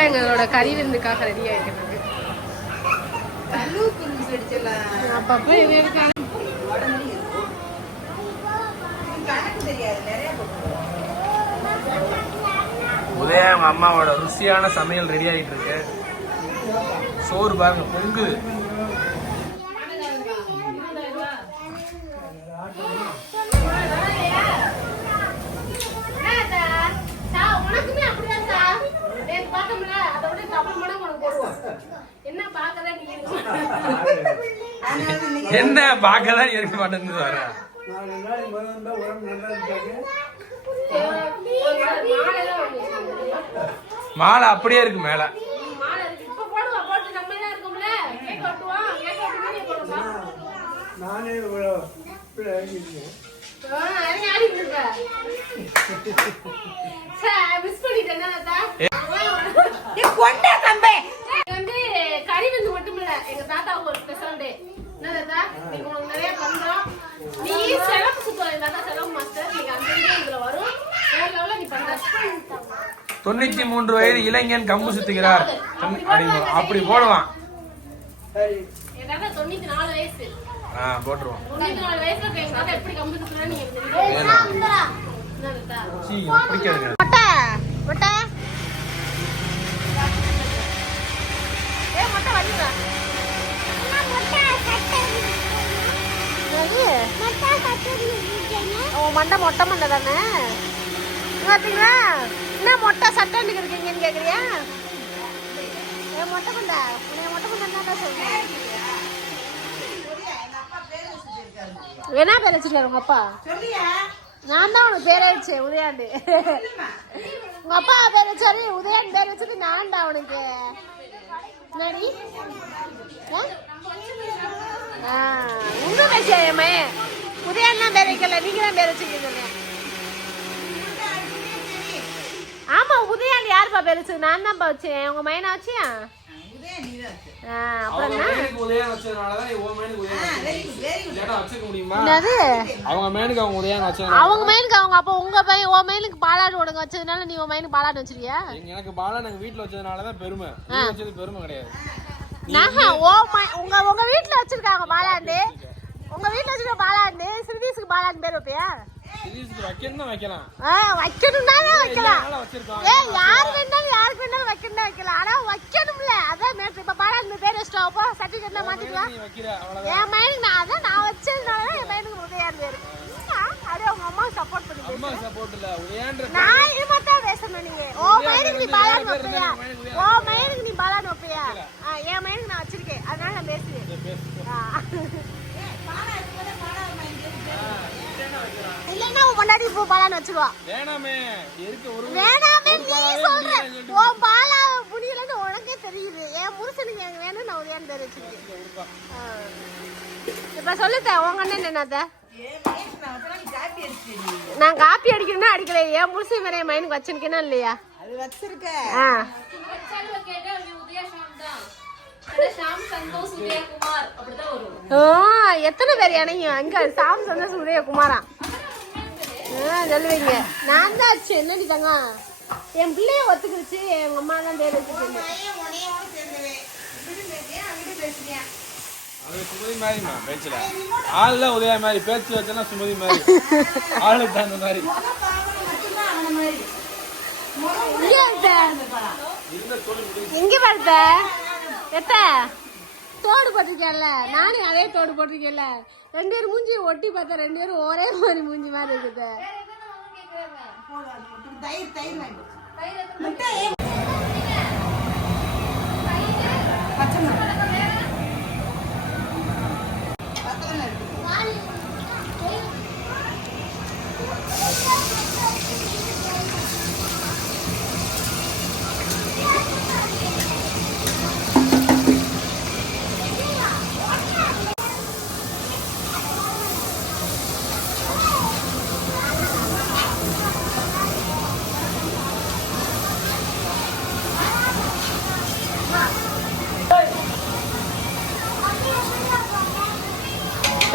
இது எங்களோட கறி விருந்துக்காக ரெடி ஆகிக்கிறது அப்பப்போ உதயம் அம்மாவோட ருசியான சமையல் ரெடி ஆகிட்டு இருக்கு. சோறு பாருங்க பொங்குது. அதை விட டபுள் மடங்கு உனக்கு போடுவோம். என்ன பார்க்கறதா நீ என்ன பார்க்கதான் இருக்க மாட்டேங்குது வர. மாலை அப்படியே இருக்கு மேல. நானே இவ்வளோ தாத்தா? இது வந்து கறி விருந்து மட்டும் இல்ல, எங்க தாத்தாவுக்கு ஒரு special day. என்ன தாத்தா? இன்னைக்கு உனக்கு நிறைய பண்றோம். நீ சிலம்பு சுத்துவ, எங்க தாத்தா சிலம்பு master. இன்னைக்கு அந்த இதுல வரும். வேற level ல நீ பண்ற. தொண்ணூத்தி மூன்று வயது இளைஞன் கம்பு சுத்துகிறார் அப்படி போடுவான் சரி என் தாத்தா தொண்ணூத்தி நாலு வயசு ஆ. என்ன ஓ மண்டை மொட்டை மண்டை தானே? இங்க பாத்தீங்களா? என்ன மொட்டை சட்டை இருக்கீங்கன்னு கேக்குறியா? ஏ மொட்டை மண்டை. உன்னைய மொட்டை மண்டை தான் சொல்றேன். என்ன பேர் வச்சிருக்காரு உங்க அப்பா. நான் தான் உனக்கு பேரே வச்சேன் உதயாண்டு. உங்க அப்பா பேர் வச்சாரு உதயாண்டு பேர் வச்சது நான் தான் உனக்கு? ஆ, இன்னும் மயன் உதயாண்டு தான் பேர் வைக்கல நீங்க தான் பேர் வச்சுக்கீங்க ஆமா உதயாண்டு யாருப்பா பேர் வச்சது? நான் தான்ப்பா வச்சேன். உங்க மயனை வச்சியா? அவங்க மேனுக்கு அவங்க உதயம் வச்சதுனால அவங்க மைனுக்கு அவங்க அப்போ உங்க பையன் உன் மைனுக்கு பாலாடு உனக்கு வச்சதுனால நீ உன் மைனுக்கு பாலாடு வச்சிருக்கியா? எங்க- எனக்கு பாலா நாங்க வீட்டுல வச்சதுனாலதான் பெருமை. நீ வச்சது பெருமை கிடையாது. நாங்க ஓ மை- உங்க உங்க வீட்ல வச்சிருக்காங்க பாலாண்டு உங்க வீட்ல வச்சிருக்க பாலாண்டு. சிறுதீஸுக்கு பாலாண்டு பேர் வைப்பியா? சிரீஸ்க்கு வைக்கணும் தான் வைக்கலாம். ஏ யார் வேணாலும் யாருக்கு வேணாலும் வைக்கணும் வைக்கலாம். ஆனா வைக்கணும்ல. அதான் மேட்ரு இப்ப பேர் வச்சிட்டோம் அப்போ சர்டிபிகேட்ல மாத்திக்கலாம் நீ வைக்கிற அவ்வளவுதான். என் மைனுக்கு நான் அதான் நான் வச்சதுனால என் மைனுக்கு உதயாண்டு பேரு அப்படியே உங்க அம்மா சப்போர்ட் பண்ணி அம்மா சப்போர்ட் இல்ல. உதயன்ற நான் இது மட்டும் பேசணும் நீங்க ஓ மயனுக்கு நீ பாலான்னு வைப்பியா? ஓ மயனுக்கு நீ பாலான்னு வைப்பியா? என் மயனுக்கு நான் வச்சிருக்கேன். அதனால நான் பேசுவேன். இல்லைன்னா உன் பொண்டாட்டி இப்போ பாலான்னு வச்சிருவா. வேணாமே இருக்க ஒரு வேணாமே ஒரு நீ பாலாவே சொல்ற. முடியலன்னு சொல்லிட்டு. உன் பாலா முடியலன்னு உனக்கே தெரியுது. என் புருஷனுக்கு எனக்கு வேணும் நான் உதயான்னு பேர் வச்சிருக்கேன். இப்ப சொல்லுத்த உங்க அண்ணன் என்னத்த? நான் காப்பி அடிக்கிறேன்னா அடிக்கல. என் புருஷன் வேற என் மைனுக்கு வச்சிருக்கேனா இல்லையா? அது வச்சிருக்க. எத்தனை பேர் இணையும்? அங்க சாம் சந்தோஷ் உதயகுமாரா? சொல்லுவீங்க? நான் தான் ஆச்சு என்னடி தங்கம்? என் பிள்ளைய ஒத்துக்கிடுச்சு. எங்க அம்மா தான் பேர் அது சுமதி மாதிரிமா பேச்சுல. ஆள்ல உதய மாதிரி பேச்சு வச்சனா சுமதி மாதிரி. ஆளுக்கு தகுந்த மாதிரி. எங்க படுத்த எத்த தோடு போட்டிருக்கேன்ல. நானே அதே தோடு போட்டிருக்கேன்ல. ரெண்டு பேரும் மூஞ்சி ஒட்டி பார்த்தா ரெண்டு பேரும் ஒரே மாதிரி மூஞ்சி மாதிரி இருக்குது.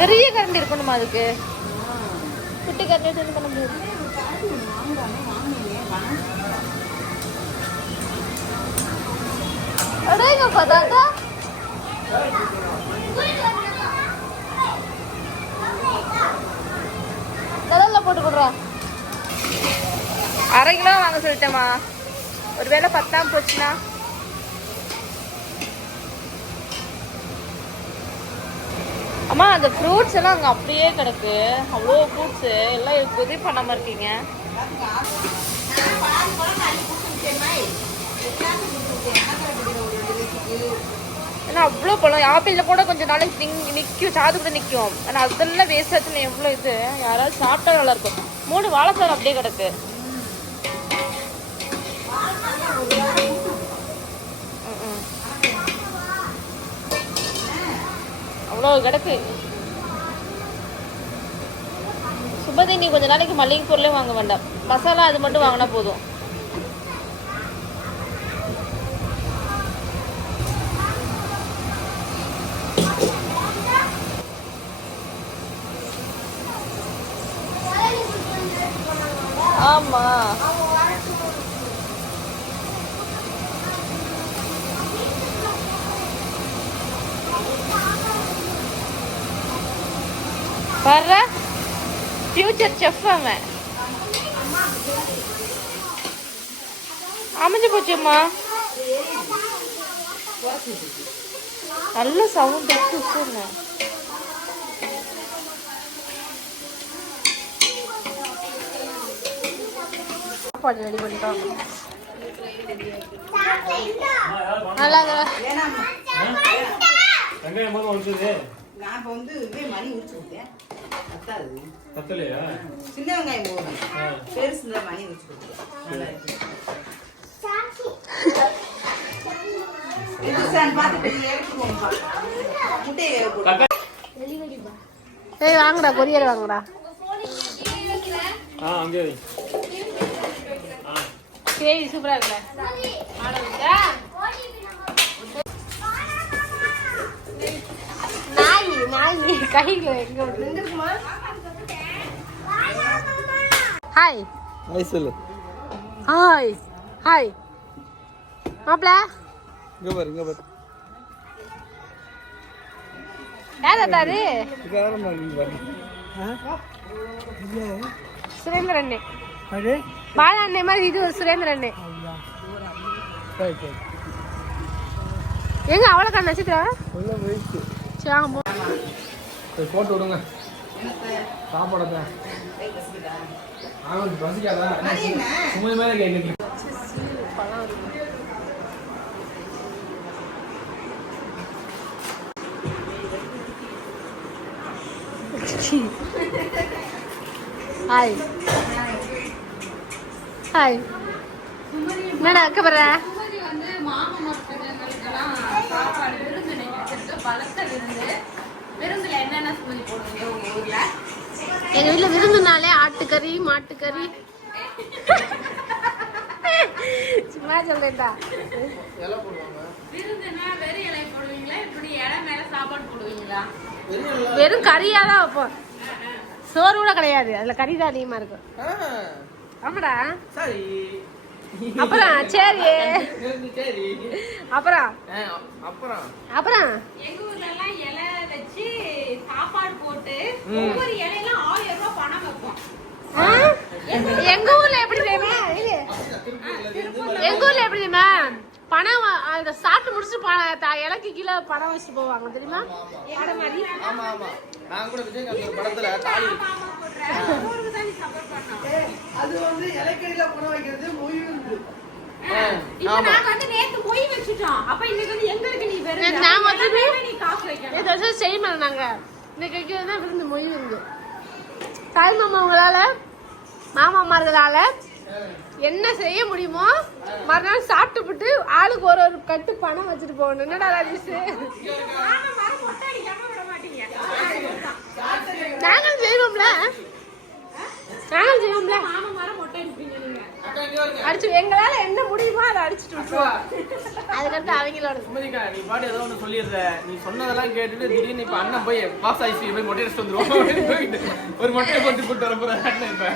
பெரிய கரண்டி இருக்கணுமா அதுக்கு? குட்டி கரண்டி பண்ண முடியாது. அடேங்கப்பா தாத்தா கடல்ல போட்டு கொடுறா. அரை கிலோ வாங்க சொல்லிட்டேம்மா. ஒருவேளை பத்தாம் போச்சுன்னா அம்மா அந்த ஃப்ரூட்ஸ் எல்லாம் அங்கே அப்படியே கிடக்கு. அவ்வளோ ஃப்ரூட்ஸு எல்லாம் இதுக்கு உதவி பண்ணாமல் இருக்கீங்க? ஏன்னா அவ்வளோ பழம். ஆப்பிளில் கூட கொஞ்சம் நாளைக்கு நிங் நிற்கும் சாது கூட நிற்கும் ஆனால் அதெல்லாம் வேஸ்ட் ஆச்சுன்னு எவ்வளோ இது? யாராவது சாப்பிட்டா நல்லா இருக்கும் மூணு வாழைப்பழம் அப்படியே கிடக்கு ம், ம். அவ்வளோ கிடக்கு. சுபதி நீ கொஞ்ச நாளைக்கு மளிகை பொருளே வாங்க வேண்டாம். மசாலா அது மட்டும் வாங்கினா போதும் ஆமா வர்ற ஃபியூச்சர் செஃப் அவன். அமைஞ்சு போச்சும்மா நல்ல சவுண்ட் உப்புங்க சாப்பாடு ரெடி பண்ணிட்டோம். நல்லா வெங்காயம் போதும் நான் இப்போ வந்து இதே மணி உரிச்சு விட்டேன் பத்தாது பத்தலையா சின்ன வெங்காயம் போதும் பெருசு இந்த ஏய் வாங்கடா கொரியர் வாங்கடா. ஆ அங்கே வை. சரி சூப்பரா இருக்குல்ல. நாய் நாய் கையில எங்க விட்டு ஹாய் ஹாய் சொல்லு. ஹாய் ஹாய் மாப்பிள? இங்க பாரு இங்க பாரு. யார் பாரு. சுரேந்திர அண்ணே பாலா அண்ணே மாதிரி இது சுரேந்திர அண்ணே எங்க அவ்வளோ கண்ணு நட்சத்திரம் சரி போட்டு விடுங்க சாப்பாடத்தை. ஆமாம் பசிக்காதா? சும்மா மேலே கேட்குறீங்க ஹாய் ஹாய் என்னடா அக்க போற சுமதி வந்து மாமன் ஒருத்தங்களுக்கெல்லாம் சாப்பாடு விருந்து நினைச்சிருக்கு பலத்த விருந்து விருந்துல என்னென்ன சுமதி போடுவீங்க உங்க ஊர்ல எங்க வீட்ல விருந்துனாலே ஆட்டுக்கறி மாட்டுக்கறி. சும்மா சொல்றேன்டா. விருந்துனா வெறும் இலை போடுவீங்களா? இப்படி இலை மேல சாப்பாடு போடுவீங்களா? வெறும் கறியா தான் வைப்போம். சோறு கூட கிடையாது. அதுல கறி தான் அதிகமா இருக்கும். ஆமாடா. சரி. அப்புறம் சரி. சரி அப்புறம்? அப்புறம். அப்புறம்? எங்க ஊர்ல எல்லாம் இலை வச்சு சாப்பாடு போட்டு ஒவ்வொரு இலையில ஆயிரம் ரூபாய் பணம் வைப்போம்? எங்க ஊர்ல எப்படி. எங்க ஊர்ல எப்படி தெரியுமா? பணம் அத சாப்பிட்டு த- இலைக்கு கீழே பணம் வச்சுட்டு போவாங்க தெரியுமா? அட மாதிரி. ஆமா ஆமா. நான் கூட விஜயகாந்த் ஒரு படத்துல தாலி அது வந்து இலக்கடியில பணம் வைக்கிறது இப்ப நாங்க வந்து நேத்து மொய் வச்சுட்டோம். அப்ப இன்னைக்கு வந்து எங்களுக்கு நீ வெறும் நேத்து நாங்க வந்து இலை மேல நீ காசு வைக்கணும். நேத்து வருஷம் செய்யணும் நாங்க. இன்னைக்கு வைக்கிறது தான் விருந்து மொய் விருந்து. தாய் மாமாங்களால மாமாமார்களால என்ன செய்ய முடியுமோ மறுநாள் சாப்பிட்டுப்புட்டு ஆளுக்கு ஒரு ஒரு கட்டு பணம் வச்சுட்டு போகணும். என்னடா ராஜேஷ் நாங்களும் செய்வோம்ல. நாங்களும் செய்வோம்ல. மாமன் வர மொட்டை அடிப்பீங்க அடிச்சு எங்களால என்ன முடியுமோ அதை அடிச்சுட்டு விட்டுருவோம் அதுக்கடுத்து அவங்களோட சுமதிக்கா நீ பாட்டு ஏதோ ஒன்று சொல்லிடுற. நீ சொன்னதெல்லாம் கேட்டுட்டு திடீர்னு இப்ப அண்ணன் போய் பாஸ் ஆயிடுச்சு போய் மொட்டை அடிச்சுட்டு வந்துருவோம் போயிட்டு ஒரு மொட்டையை போட்டு கூட்டு வர போற அண்ணன் இப்ப.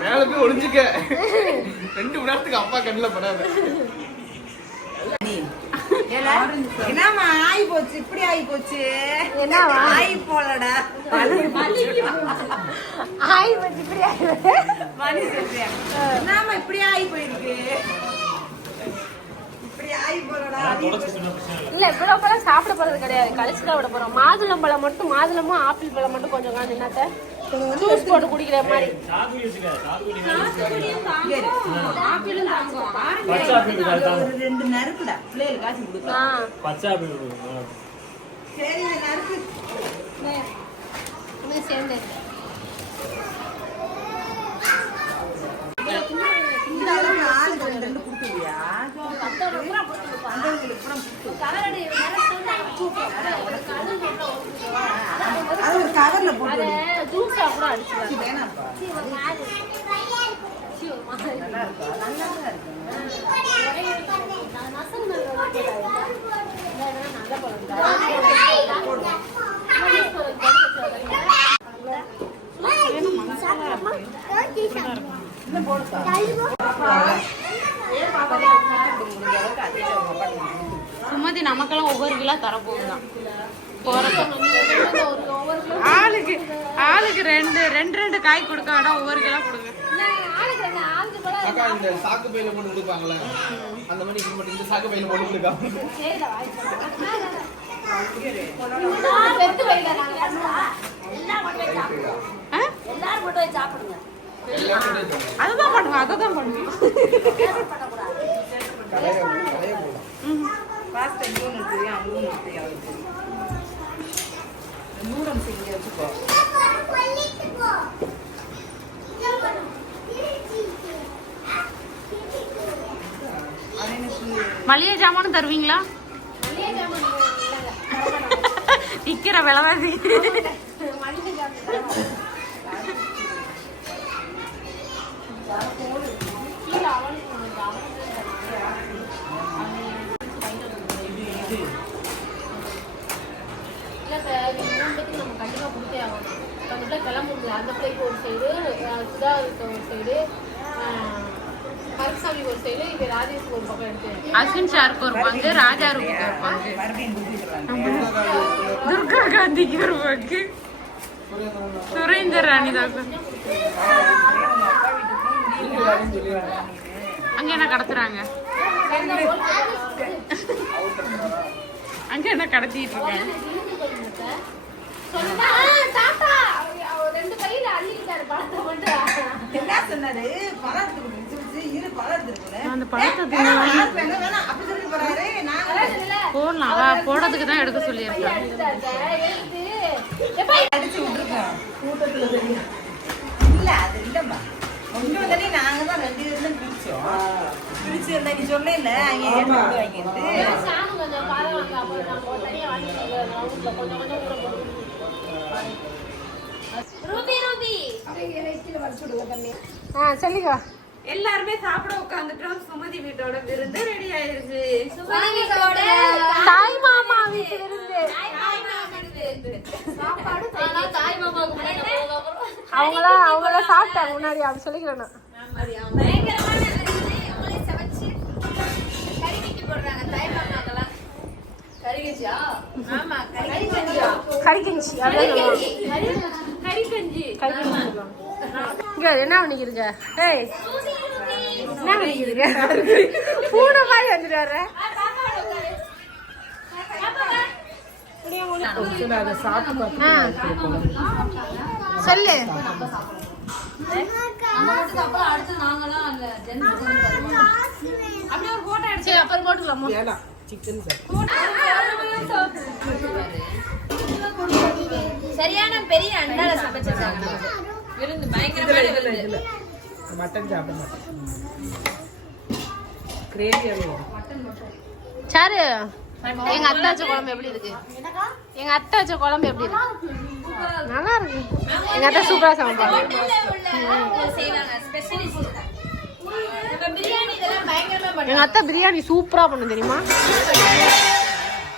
மேல போய் ஒளிஞ்சுக்க. ரெண்டு மணி நேரத்துக்கு அப்பா கண்ணில் படாது. என்னம்மா ஆயி போச்சு இப்படி ஆயி போச்சு? என்னவா? ஆயி போலடா. ஆய் பத்தி இப்படி. மணி ஆயி போயிருக்கு? இல்ல. இவ்வளவு பழம் சாப்பிட போறது கிடையாது. கழிச்சு தான் விட போறோம். மாதுளம் பழம் மட்டும் மாதுளமும் ஆப்பிள் பழம் மட்டும் கொஞ்சம் காணும் என்னத்த? ஜூஸ் போட்டு குடிக்கிற மாதிரி. ரெண்டு நறுக்குடா பிள்ளைகளுக்கு காசு கொடுக்கலாம் ஆ பச்சை ஆப்பிள் கொடுங்க. சரி நறுக்கு சேர்ந்து ஆளுக்கு ரெண்டு அது ஒரு கவர்ல போட்டு ஜூஸா கூட அடிச்சுக்கலாம். வேணாம்ப்பா. நல்லா இருக்கா. நல்லா இருக்கு இன்னும் போடுப்பா ஏன் பாப்பா முடிஞ்ச அளவுக்கு அதே உங்க அப்பாட்ட கொடுத்து. சுமதி தரப்போகுதான் போறப்ப ஆளுக்கு ஆளுக்கு ரெண்டு ரெண்டு ரெண்டு காய் கொடுக்க வேண்டாம் ஒவ்வொரு கிலோ கொடுங்க. அக்கா இந்த சாக்கு பையில போட்டு கொடுப்பாங்களே அந்த மாதிரி இது மட்டும் இந்த சாக்கு பையில போட்டு கொடுக்காம. அதுதான் பண்ணுவேன் அதை தான் பண்ணுவேன் பாஸ்தா இவ்வளோ தெரியும் அவ்வளோ தெரியும் அவளுக்கு நூடல்ஸ் இங்கே வச்சுக்கோ. மளிகை ஜாமானும் தருவீங்களா? விக்கிற விலைவாசி இல்ல சார் இந்த மூணு பேருக்கு நம்ம கண்டிப்பா கொடுத்தே ஆகணும் அந்த பிள்ளைக்கு ஒரு சைடு சுதா இருக்க ஒரு சைடு கருசாமி ஒரு சைடு இது ராஜேஷ்க்கு ஒரு பக்கம் எடுத்து அஸ்வின் சாருக்கு ஒரு பங்கு ராஜா ஒரு பங்கு மறுபடியும் கொடுத்துருக்காங்க துர்கா காந்திக்கு ஒரு பங்கு. சுரேந்தர் ராணி தான். அங்க என்ன கடத்துறாங்க? அங்க என்ன கடத்திட்டு இருக்காங்க? என்ன சொன்னாரு பழம் எடுத்து இரு பழம் எடுத்துருக்கேன் அந்த பழத்தை சொல்லி போடலாம் அவ போடுறதுக்கு தான் எடுக்க சொல்லியிருக்கேன். அடிச்சு விட்டுருக்கோம் கூட்டத்துல இல்ல அது இல்லம்மா. ஒண்ணு வந்தாலே நாங்க தான் ரெண்டு பேரும் தான் பிடிச்சோம் பிடிச்சு இருந்தா நீ சொன்ன இல்ல அங்க ஏன் கொண்டு வாங்கிட்டு ஆ சொல்லிக்கோ எல்லாருமே சாப்பிட உட்காந்துட்டோம் சுமதி வீட்டோட விருந்து ரெடி ஆயிருச்சு. தாய் மாமா வீட்டு விருந்து. அவங்களாம் அவங்களாம் சாப்பிட்டாங்க. முன்னாடி அப்படி சொல்லிக்கிறேன் நான். கறிக்கஞ்சி அப்படியே சொல்லுவாங்க. கறிக்கஞ்சி கறிக்கஞ்சி. இங்க என்ன பண்ணிக்கிறீங்க ஏய் என்ன பண்ணிக்கிறீங்க பூனை மாதிரி வந்துட்டு வர்ற. சொல்லு. அப்படியே ஒரு போட்டோ சரி அப்புறம் போட்டுக்கலாமா சரியான பெரிய அண்டால சமைச்சிருக்காங்க. விருந்து பயங்கரமான விருந்து மட்டன் சாப்பிட மாட்டேன். கிரேவி சாரு எங்க அத்தை வச்ச குழம்பு எப்படி இருக்கு? எங்க அத்தை வச்ச குழம்பு எப்படி இருக்கு? நல்லா இருக்கு. எங்க அத்தை சூப்பரா சமைப்பாங்க. எங்க அத்தை பிரியாணி சூப்பரா பண்ணும் தெரியுமா?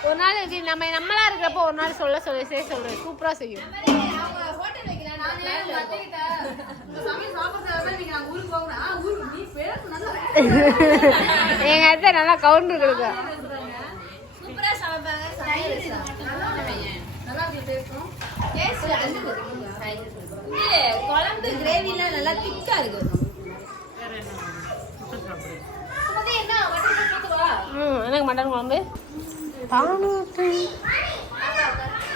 ஒரு நாள் இது நம்ம நம்மளா இருக்கிறப்போ ஒரு நாள் சொல்ல சொல்ல செய்ய சொல்றேன். சூப்பரா செய்யும். எங்க அத்தை நல்லா கவுண்டர் இது குழம்பு கிரேவிலாம் நல்லா திக்கா இருக்கு. ம் எனக்கு மட்டன் குழம்பு. தானூத்து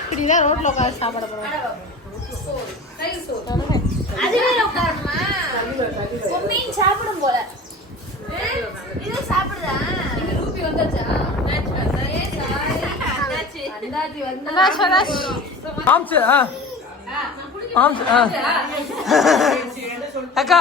இப்படிதான் ரோட்ல உட்காந்து சாப்பிட போறோம் சாப்பிடும் போல சாப்பிடுதா ரூபி வந்தாச்சா ஆம்ச்சு ஆம்ச்சு அக்கா.